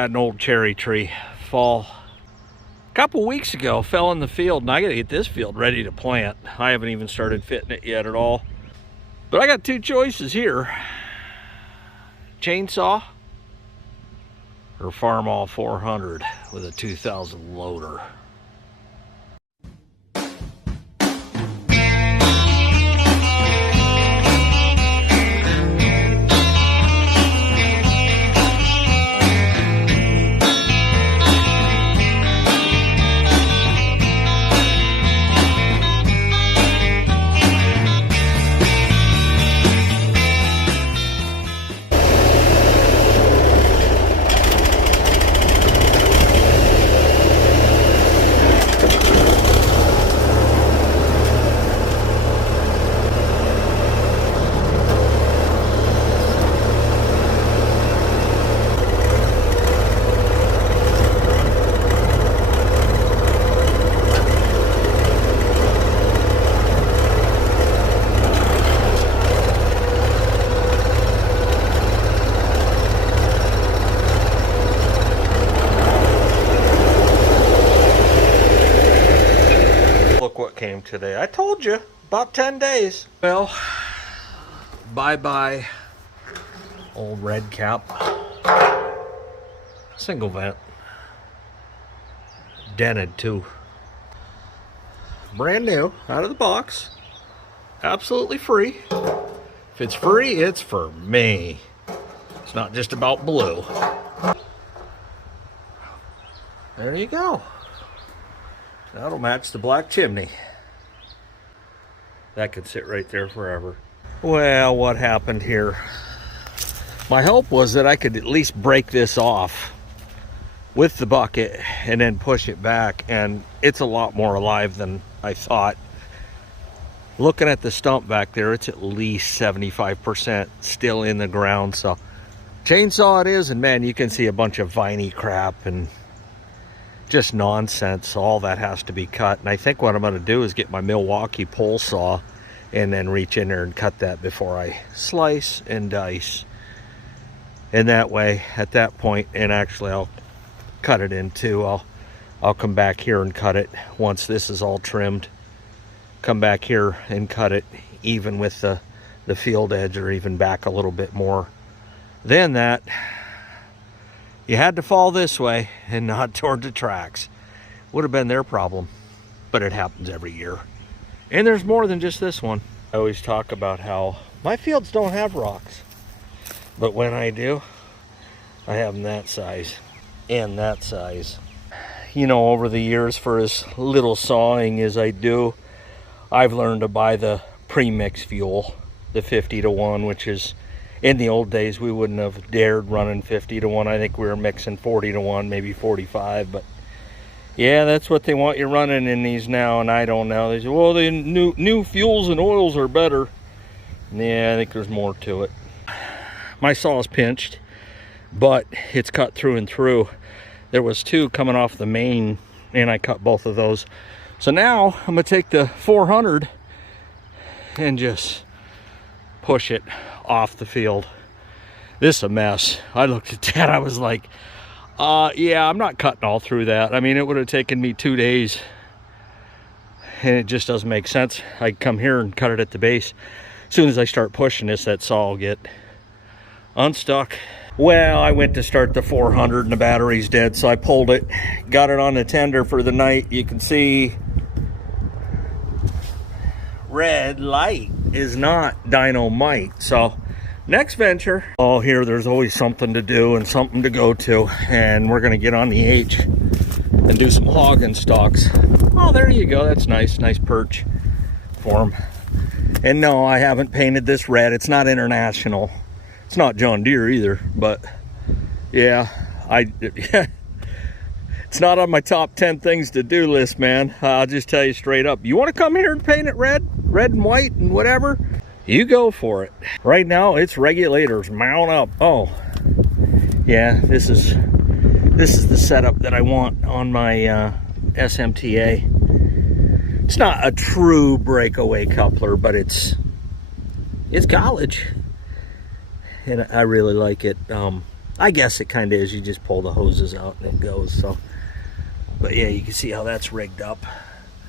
had an old cherry tree fall a couple weeks ago, fell in the field, and I gotta get this field ready to plant. I haven't even started fitting it yet at all. But I got two choices here. Chainsaw or Farmall 400 with a 2000 loader. Came today. I told you, about 10 days. Well, bye-bye old red cap. Single vent. Dented too. Brand new, out of the box. Absolutely free. If it's free, it's for me. It's not just about blue. There you go. That'll match the black chimney. That could sit right there forever. Well, what happened here? My hope was that I could at least break this off with the bucket and then push it back, and it's a lot more alive than I thought. Looking at the stump back there, it's at least 75% still in the ground. So chainsaw it is, and man, you can see a bunch of viney crap and just nonsense. All that has to be cut, and I think what I'm going to do is get my Milwaukee pole saw and then reach in there and cut that before I slice and dice. And that way, at that point, and actually I'll cut it in two. I'll come back here and cut it once this is all trimmed. Come back here and cut it even with the field edge, or even back a little bit more. Then that, you had to fall this way and not toward the tracks. Would have been their problem, but it happens every year. And there's more than just this one. I always talk about how my fields don't have rocks, but when I do, I have them that size and that size. You know, over the years, for as little sawing as I do, I've learned to buy the pre-mix fuel, the 50-to-1, which is, in the old days, we wouldn't have dared running 50-to-1. I think we were mixing 40-to-1, maybe 45. But yeah, that's what they want you running in these now, and I don't know. They say, well, the new fuels and oils are better. Yeah, I think there's more to it. My saw is pinched, but it's cut through and through. There was two coming off the main, and I cut both of those. So now I'm gonna take the 400 and just push it off the field. This is a mess. I looked at that, I was like, yeah, I'm not cutting all through that. I mean, it would have taken me 2 days, and it just doesn't make sense. I come here and cut it at the base. As soon as I start pushing this, that saw will get unstuck. Well, I went to start the 400 and the battery's dead, so I pulled it, got it on the tender for the night. You can see red light is not dynamite. So next venture, oh, here there's always something to do and something to go to, and we're gonna get on the H and do some hogging stalks. Oh, there you go. That's nice perch form. And no, I haven't painted this red. It's not international. It's not John Deere either, but yeah, it's not on my top 10 things to do list, man. I'll just tell you straight up. You want to come here and paint it red and white and whatever, you go for it. Right now, it's regulators mount up. Oh, yeah, this is the setup that I want on my SMTA. It's not a true breakaway coupler, but it's college. And I really like it. I guess it kind of is. You just pull the hoses out and it goes. So, but yeah, you can see how that's rigged up.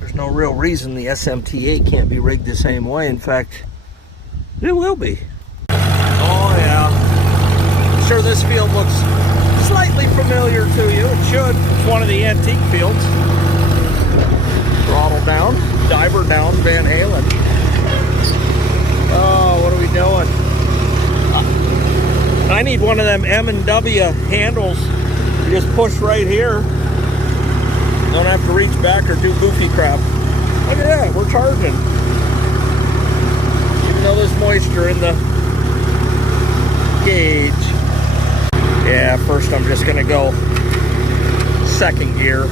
There's no real reason the SMT8 can't be rigged the same way. In fact, it will be. Oh yeah. I'm sure this field looks slightly familiar to you. It should. It's one of the antique fields. Throttle down, diver down, Van Halen. Oh, what are we doing? I need one of them M&W handles. You just push right here. Don't have to reach back or do goofy crap. Look at that, we're charging. Even though there's moisture in the gauge. Yeah, first I'm just gonna go second gear.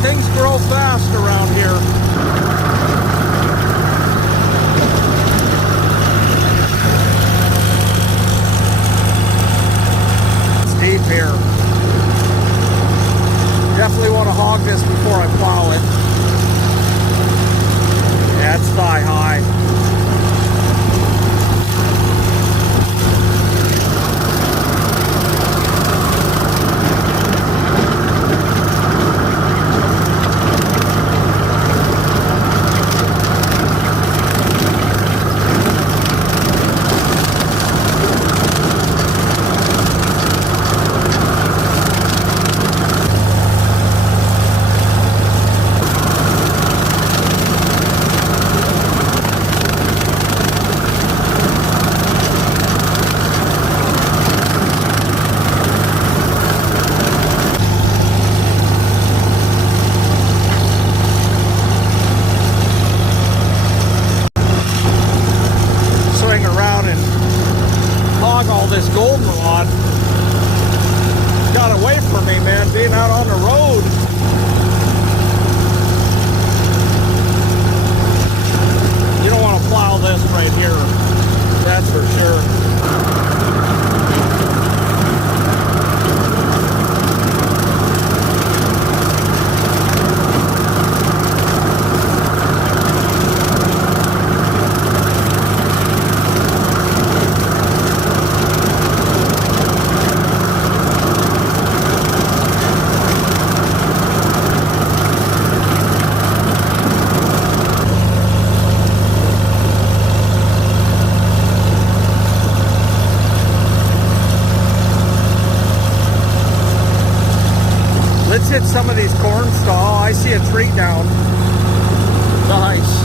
Things grow fast around here. It's deep here. Definitely want to hog this before I plow it. Yeah, it's thigh high. All this goldenrod got away from me, man, being out on the road. You don't want to plow this right here, that's for sure. Let's hit some of these corn stalks. Oh, I see a tree down. Nice.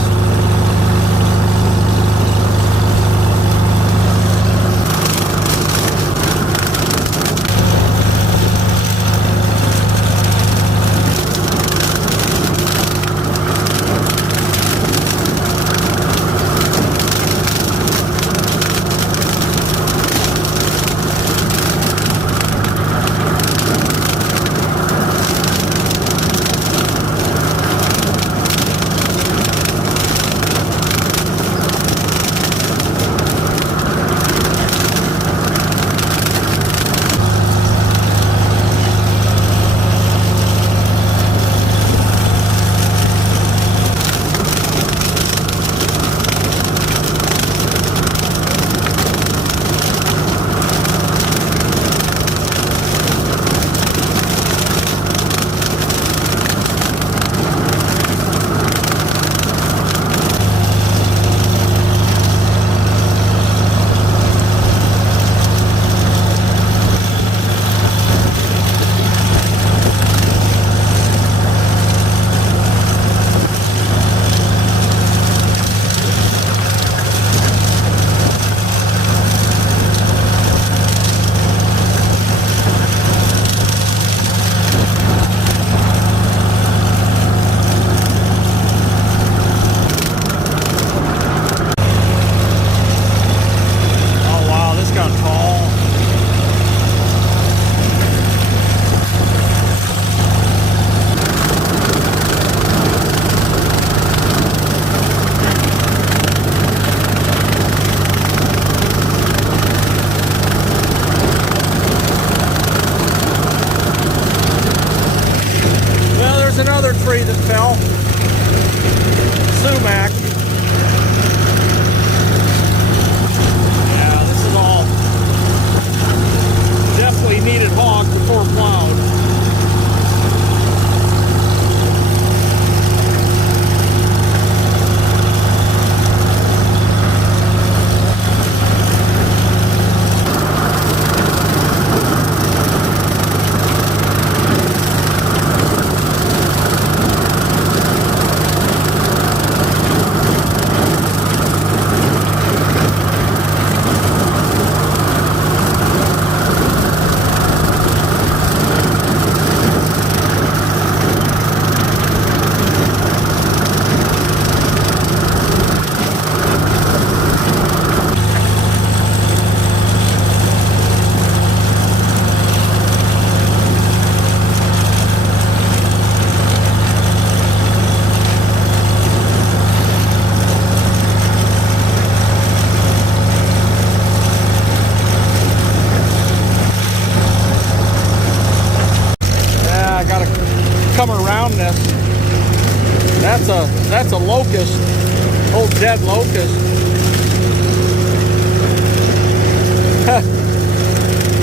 locust, old dead locust.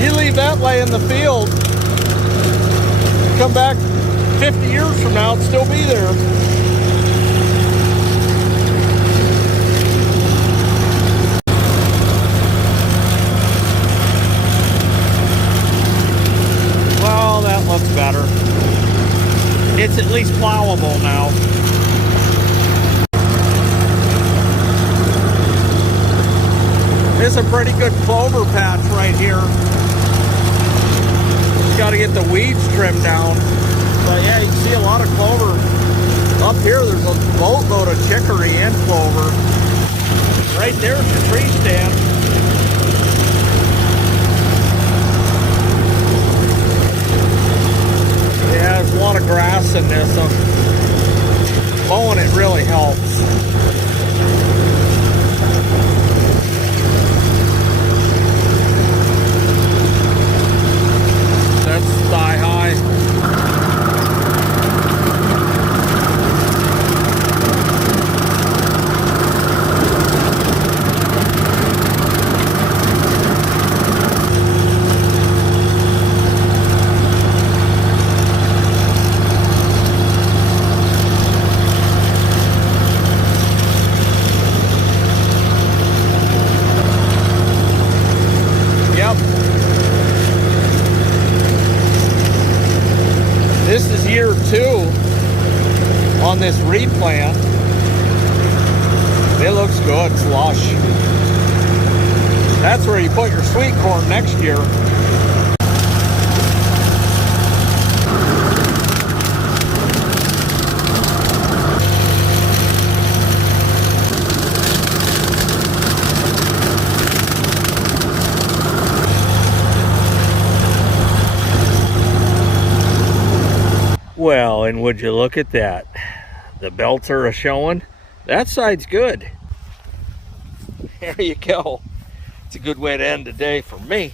You leave that lay in the field, come back 50 years from now, it'll still be there. Well, that looks better. It's at least plowable now. It's a pretty good clover patch right here. Got to get the weeds trimmed down. But yeah, you can see a lot of clover. Up here, there's a boatload of chicory and clover. Right there's the tree stand. Yeah, there's a lot of grass in this, so mowing it really helps. That's thigh high. This is year 2 on this replant. It looks good, it's lush. That's where you put your sweet corn next year. Well, and would you look at that? The belts are showing. That side's good. There you go. It's a good way to end the day for me.